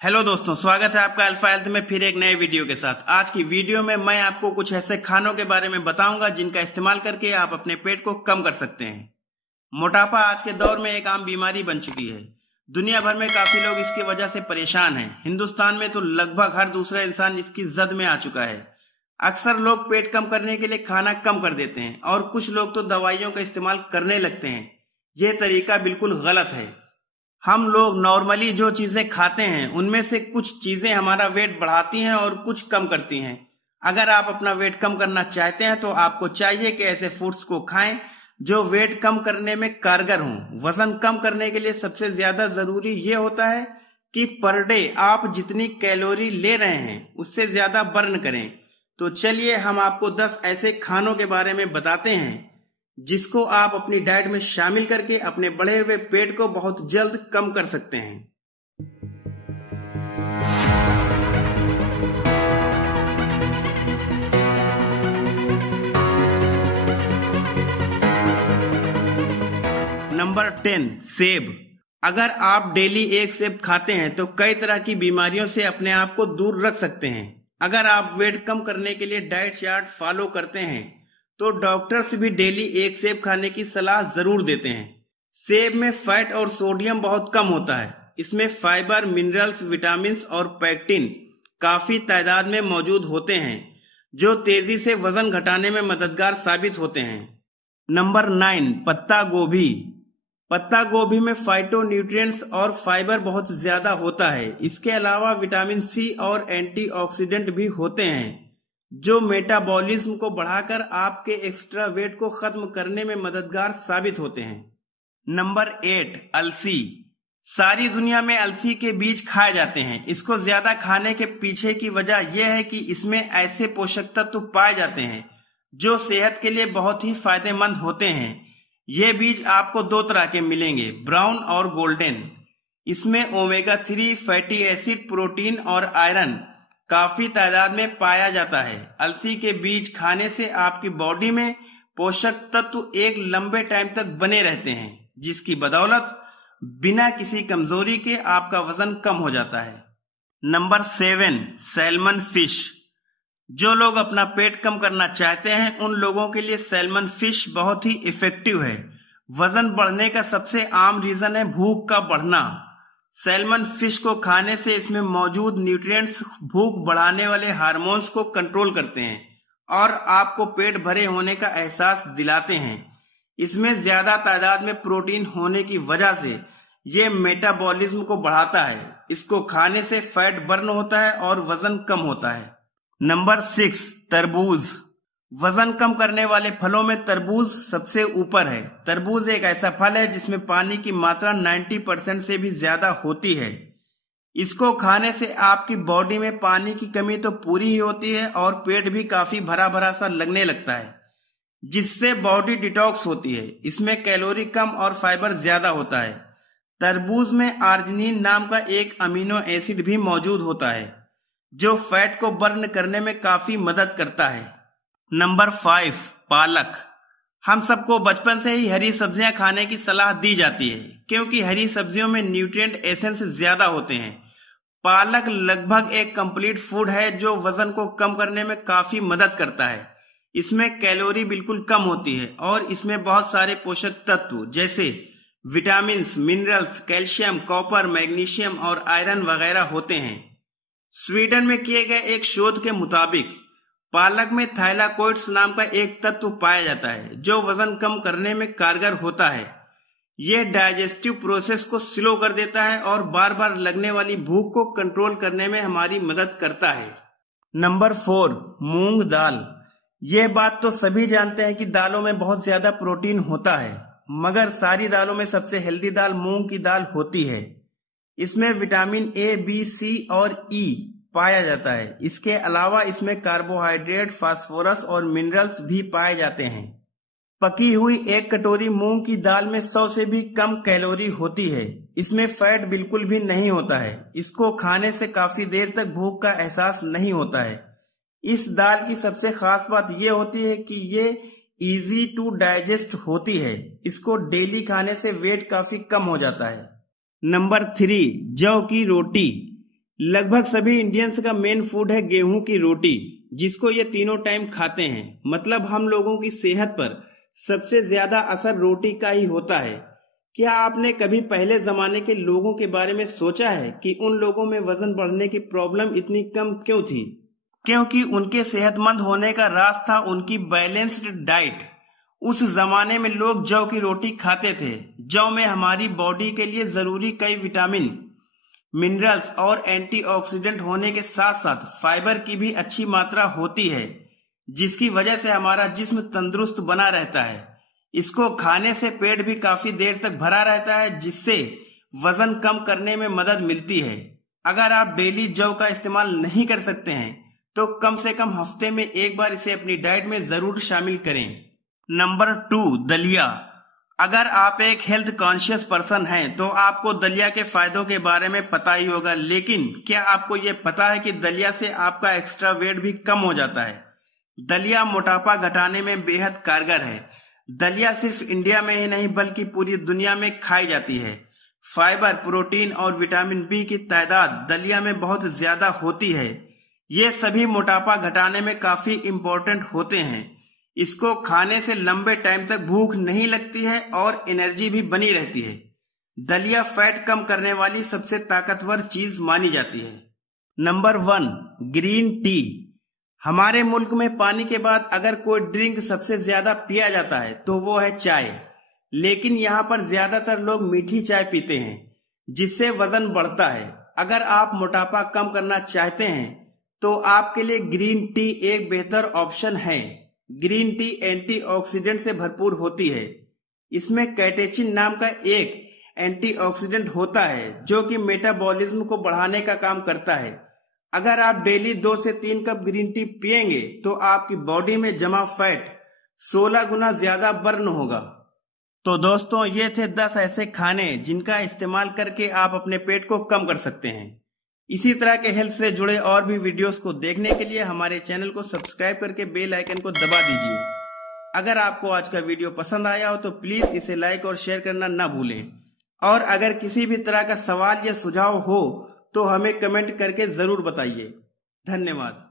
Hello दोस्तों, स्वागत है आपका अल्फा हेल्थ में फिर एक नए वीडियो के साथ। आज की वीडियो में मैं आपको कुछ ऐसे खानों के बारे में बताऊंगा जिनका इस्तेमाल करके आप अपने पेट को कम कर सकते हैं। मोटापा आज के दौर में एक आम बीमारी बन चुकी है। दुनिया भर में काफी लोग इसकी वजह से परेशान हैं। हिंदुस्तान में तो लगभग हर दूसरा इंसान इसकी जद में आ चुका है। अक्सर लोग पेट कम करने के लिए खाना कम कर देते हैं और कुछ लोग तो दवाइयों का इस्तेमाल करने लगते हैं। ये तरीका बिल्कुल गलत है। हम लोग नॉर्मली जो चीजें खाते हैं उनमें से कुछ चीजें हमारा वेट बढ़ाती हैं और कुछ कम करती हैं। अगर आप अपना वेट कम करना चाहते हैं तो आपको चाहिए कि ऐसे फूड्स को खाएं जो वेट कम करने में कारगर हों। वजन कम करने के लिए सबसे ज्यादा जरूरी ये होता है कि पर डे आप जितनी कैलोरी ले रहे हैं उससे ज्यादा बर्न करें। तो चलिए हम आपको 10 ऐसे खानों के बारे में बताते हैं जिसको आप अपनी डाइट में शामिल करके अपने बढ़े हुए पेट को बहुत जल्द कम कर सकते हैं। नंबर 10, सेब। अगर आप डेली एक सेब खाते हैं तो कई तरह की बीमारियों से अपने आप को दूर रख सकते हैं। अगर आप वेट कम करने के लिए डाइट चार्ट फॉलो करते हैं तो डॉक्टर्स भी डेली एक सेब खाने की सलाह जरूर देते हैं। सेब में फैट और सोडियम बहुत कम होता है। इसमें फाइबर, मिनरल्स, विटामिन और पैक्टिन काफी तादाद में मौजूद होते हैं जो तेजी से वजन घटाने में मददगार साबित होते हैं। नंबर 9, पत्ता गोभी। पत्ता गोभी में फाइटोन्यूट्रिएंट्स और फाइबर बहुत ज्यादा होता है। इसके अलावा विटामिन सी और एंटीऑक्सीडेंट भी होते हैं जो मेटाबॉलिज्म को बढ़ाकर आपके एक्स्ट्रा वेट को खत्म करने में मददगार साबित होते हैं। नंबर 8, अलसी। सारी दुनिया में अलसी के बीज खाए जाते हैं। इसको ज्यादा खाने के पीछे की वजह यह है कि इसमें ऐसे पोषक तत्व पाए जाते हैं जो सेहत के लिए बहुत ही फायदेमंद होते हैं। ये बीज आपको 2 तरह के मिलेंगे, ब्राउन और गोल्डन। इसमें ओमेगा 3 फैटी एसिड, प्रोटीन और आयरन काफी तादाद में पाया जाता है। अलसी के बीज खाने से आपकी बॉडी में पोषक तत्व एक लंबे टाइम तक बने रहते हैं जिसकी बदौलत बिना किसी कमजोरी के आपका वजन कम हो जाता है। Number 7, salmon fish. जो लोग अपना पेट कम करना चाहते हैं उन लोगों के लिए सैल्मन फिश बहुत ही इफेक्टिव है। वजन बढ़ने का सबसे आम रीजन है भूख का बढ़ना। सैल्मन फिश को खाने से इसमें मौजूद न्यूट्रिएंट्स भूख बढ़ाने वाले हार्मोन्स को कंट्रोल करते हैं और आपको पेट भरे होने का एहसास दिलाते हैं। इसमें ज्यादा तादाद में प्रोटीन होने की वजह से ये मेटाबॉलिज्म को बढ़ाता है। इसको खाने से फैट बर्न होता है और वजन कम होता है। नंबर 6, तरबूज। वजन कम करने वाले फलों में तरबूज सबसे ऊपर है। तरबूज एक ऐसा फल है जिसमें पानी की मात्रा 90% से भी ज्यादा होती है। इसको खाने से आपकी बॉडी में पानी की कमी तो पूरी ही होती है और पेट भी काफी भरा भरा सा लगने लगता है जिससे बॉडी डिटॉक्स होती है। इसमें कैलोरी कम और फाइबर ज्यादा होता है। तरबूज में आर्जिनिन नाम का एक अमीनो एसिड भी मौजूद होता है जो फैट को बर्न करने में काफी मदद करता है। नंबर 5, पालक। हम सबको बचपन से ही हरी सब्जियां खाने की सलाह दी जाती है क्योंकि हरी सब्जियों में न्यूट्रिएंट एसेंस ज्यादा होते हैं। पालक लगभग एक कंप्लीट फूड है जो वजन को कम करने में काफी मदद करता है। इसमें कैलोरी बिल्कुल कम होती है और इसमें बहुत सारे पोषक तत्व जैसे vitamin, minerals, calcium, copper, magnesium और आयरन वगैरह होते हैं। स्वीडन में किए गए एक शोध के मुताबिक पालक में थाइलाकोइड्स नाम का एक तत्व पाया जाता है जो वजन कम करने में कारगर होता है। यह डाइजेस्टिव प्रोसेस को स्लो कर देता है और बार बार लगने वाली भूख को कंट्रोल करने में हमारी मदद करता है। नंबर 4, मूंग दाल। यह बात तो सभी जानते हैं कि दालों में बहुत ज्यादा प्रोटीन होता है, मगर सारी दालों में सबसे हेल्दी दाल मूंग की दाल होती है। इसमें विटामिन ए, बी, सी और ई पाया जाता है। इसके अलावा इसमें कार्बोहाइड्रेट, फास्फोरस और मिनरल्स भी पाए जाते हैं। पकी हुई एक कटोरी मूंग की दाल में 100 से भी कम कैलोरी होती है। इसमें फैट बिल्कुल भी नहीं होता है। इसको खाने से काफी देर तक भूख का एहसास नहीं होता है। इस दाल की सबसे खास बात यह होती है कि ये इजी टू डाइजेस्ट होती है। इसको डेली खाने से वेट काफी कम हो जाता है। नंबर 3, जौ की रोटी। लगभग सभी इंडियंस का मेन फूड है गेहूं की रोटी, जिसको ये तीनों टाइम खाते हैं। मतलब हम लोगों की सेहत पर सबसे ज्यादा असर रोटी का ही होता है। क्या आपने कभी पहले जमाने के लोगों के बारे में सोचा है कि उन लोगों में वजन बढ़ने की प्रॉब्लम इतनी कम क्यों थी? क्योंकि उनके सेहतमंद होने का राज था उनकी बैलेंस्ड डाइट। उस जमाने में लोग जौ की रोटी खाते थे। जौ में हमारी बॉडी के लिए जरूरी कई विटामिन, मिनरल्स और एंटीऑक्सीडेंट होने के साथ साथ फाइबर की भी अच्छी मात्रा होती है, जिसकी वजह से हमारा जिस्म तंदुरुस्त बना रहता है। इसको खाने से पेट भी काफी देर तक भरा रहता है, जिससे वजन कम करने में मदद मिलती है। अगर आप डेली जौ का इस्तेमाल नहीं कर सकते हैं तो कम से कम हफ्ते में एक बार इसे अपनी डाइट में जरूर शामिल करें। नंबर 2, दलिया। अगर आप एक हेल्थ कॉन्शियस पर्सन हैं तो आपको दलिया के फायदों के बारे में पता ही होगा, लेकिन क्या आपको ये पता है कि दलिया से आपका एक्स्ट्रा वेट भी कम हो जाता है? दलिया मोटापा घटाने में बेहद कारगर है। दलिया सिर्फ इंडिया में ही नहीं बल्कि पूरी दुनिया में खाई जाती है। फाइबर, प्रोटीन और विटामिन बी की तादाद दलिया में बहुत ज्यादा होती है। ये सभी मोटापा घटाने में काफी इम्पोर्टेंट होते हैं। इसको खाने से लंबे टाइम तक भूख नहीं लगती है और एनर्जी भी बनी रहती है। दलिया फैट कम करने वाली सबसे ताकतवर चीज मानी जाती है। Number 1, green tea. हमारे मुल्क में पानी के बाद अगर कोई ड्रिंक सबसे ज्यादा पिया जाता है तो वो है चाय। लेकिन यहाँ पर ज्यादातर लोग मीठी चाय पीते हैं, जिससे वजन बढ़ता है। अगर आप मोटापा कम करना चाहते हैं तो आपके लिए ग्रीन टी एक बेहतर ऑप्शन है। ग्रीन टी एंटीऑक्सीडेंट से भरपूर होती है। इसमें कैटेचिन नाम का एक एंटीऑक्सीडेंट होता है जो कि मेटाबॉलिज्म को बढ़ाने का काम करता है। अगर आप डेली 2 से 3 कप ग्रीन टी पिएंगे तो आपकी बॉडी में जमा फैट 16 गुना ज्यादा बर्न होगा। तो दोस्तों, ये थे 10 ऐसे खाने जिनका इस्तेमाल करके आप अपने पेट को कम कर सकते हैं। इसी तरह के हेल्थ से जुड़े और भी वीडियोस को देखने के लिए हमारे चैनल को सब्सक्राइब करके बेल आइकन को दबा दीजिए। अगर आपको आज का वीडियो पसंद आया हो तो प्लीज इसे लाइक और शेयर करना ना भूलें। और अगर किसी भी तरह का सवाल या सुझाव हो तो हमें कमेंट करके जरूर बताइए। धन्यवाद।